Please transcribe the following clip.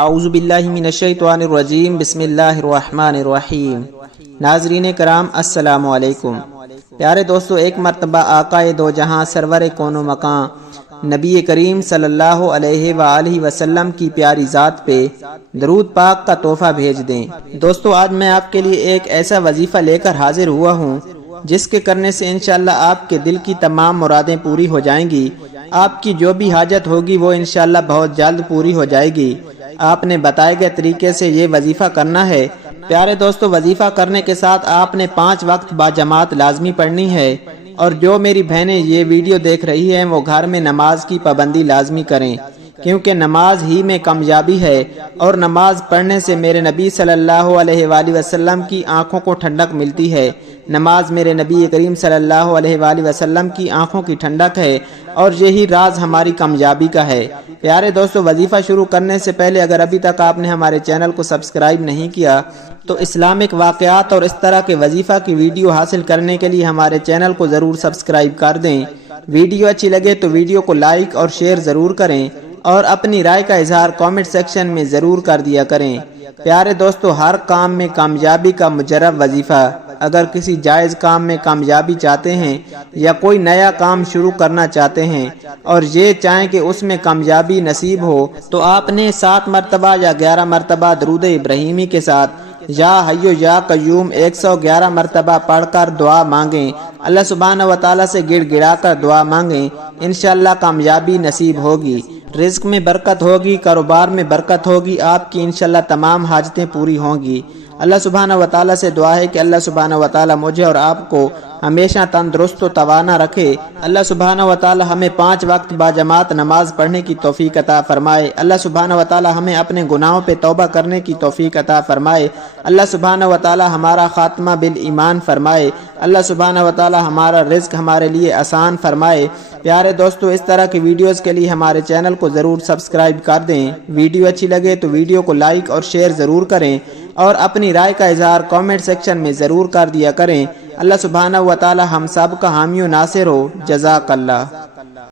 اعوذ باللہ من الشیطان الرجیم بسم اللہ الرحمن الرحیم۔ ناظرین کرام السلام علیکم۔ پیارے دوستو، ایک مرتبہ آقا دو جہاں سرور کون و مکان نبی کریم صلی اللہ علیہ وآلہ وسلم کی پیاری ذات پہ درود پاک کا تحفہ بھیج دیں۔ دوستو، آج میں آپ کے لیے ایک ایسا وظیفہ لے کر حاضر ہوا ہوں جس کے کرنے سے انشاءاللہ آپ کے دل کی تمام مرادیں پوری ہو جائیں گی۔ آپ کی جو بھی حاجت ہوگی وہ انشاءاللہ بہت جلد پوری ہو جائے گی۔ آپ نے بتائے گئے طریقے سے یہ وظیفہ کرنا ہے۔ پیارے دوستو، وظیفہ کرنے کے ساتھ آپ نے 5 وقت با جماعت لازمی پڑھنی ہے، اور جو میری بہنیں یہ ویڈیو دیکھ رہی ہیں وہ گھر میں نماز کی پابندی لازمی کریں، کیونکہ نماز ہی میں کامیابی ہے، اور نماز پڑھنے سے میرے نبی صلی اللہ علیہ وآلہ وسلم کی آنکھوں کو ٹھنڈک ملتی ہے۔ نماز میرے نبی کریم صلی اللہ علیہ وآلہ وسلم کی آنکھوں کی ٹھنڈک ہے، اور یہی راز ہماری کامیابی کا ہے۔ پیارے دوستو، وظیفہ شروع کرنے سے پہلے اگر ابھی تک آپ نے ہمارے چینل کو سبسکرائب نہیں کیا تو اسلامک واقعات اور اس طرح کے وظیفہ کی ویڈیو حاصل کرنے کے لیے ہمارے چینل کو ضرور سبسکرائب کر دیں۔ ویڈیو اچھی لگے تو ویڈیو کو لائک اور شیئر ضرور کریں، اور اپنی رائے کا اظہار کامنٹ سیکشن میں ضرور کر دیا کریں۔ پیارے دوستو، ہر کام میں کامیابی کا مجرب وظیفہ۔ اگر کسی جائز کام میں کامیابی چاہتے ہیں یا کوئی نیا کام شروع کرنا چاہتے ہیں اور یہ چاہیں کہ اس میں کامیابی نصیب ہو، تو آپ نے 7 مرتبہ یا 11 مرتبہ درود ابراہیمی کے ساتھ یا حیو یا قیوم 111 مرتبہ پڑھ کر دعا مانگیں۔ اللہ سبحانہ و تعالیٰ سے گڑ گڑا کر دعا مانگیں، انشاءاللہ کامیابی نصیب ہوگی، رزق میں برکت ہوگی، کاروبار میں برکت ہوگی، آپ کی انشاءاللہ تمام حاجتیں پوری ہوں گی۔ اللہ سبحانہ و تعالیٰ سے دعا ہے کہ اللہ سبحانہ و تعالیٰ مجھے اور آپ کو ہمیشہ تندرست و توانا رکھے۔ اللہ سبحانہ و تعالیٰ ہمیں 5 وقت با جماعت نماز پڑھنے کی توفیق عطا فرمائے۔ اللہ سبحانہ و تعالیٰ ہمیں اپنے گناہوں پہ توبہ کرنے کی توفیق عطا فرمائے۔ اللہ سبحانہ و تعالیٰ ہمارا خاتمہ بالایمان فرمائے۔ اللہ سبحانہ و تعالیٰ ہمارا رزق ہمارے لیے آسان فرمائے۔ پیارے دوستو، اس طرح کی ویڈیوز کے لیے ہمارے چینل کو ضرور سبسکرائب کر دیں۔ ویڈیو اچھی لگے تو ویڈیو کو لائک اور شیئر ضرور کریں، اور اپنی رائے کا اظہار کامنٹ سیکشن میں ضرور کر دیا کریں۔ اللہ سبحانہ و تعالی ہم سب کا حامی و ناصر ہو۔ جزاک اللہ۔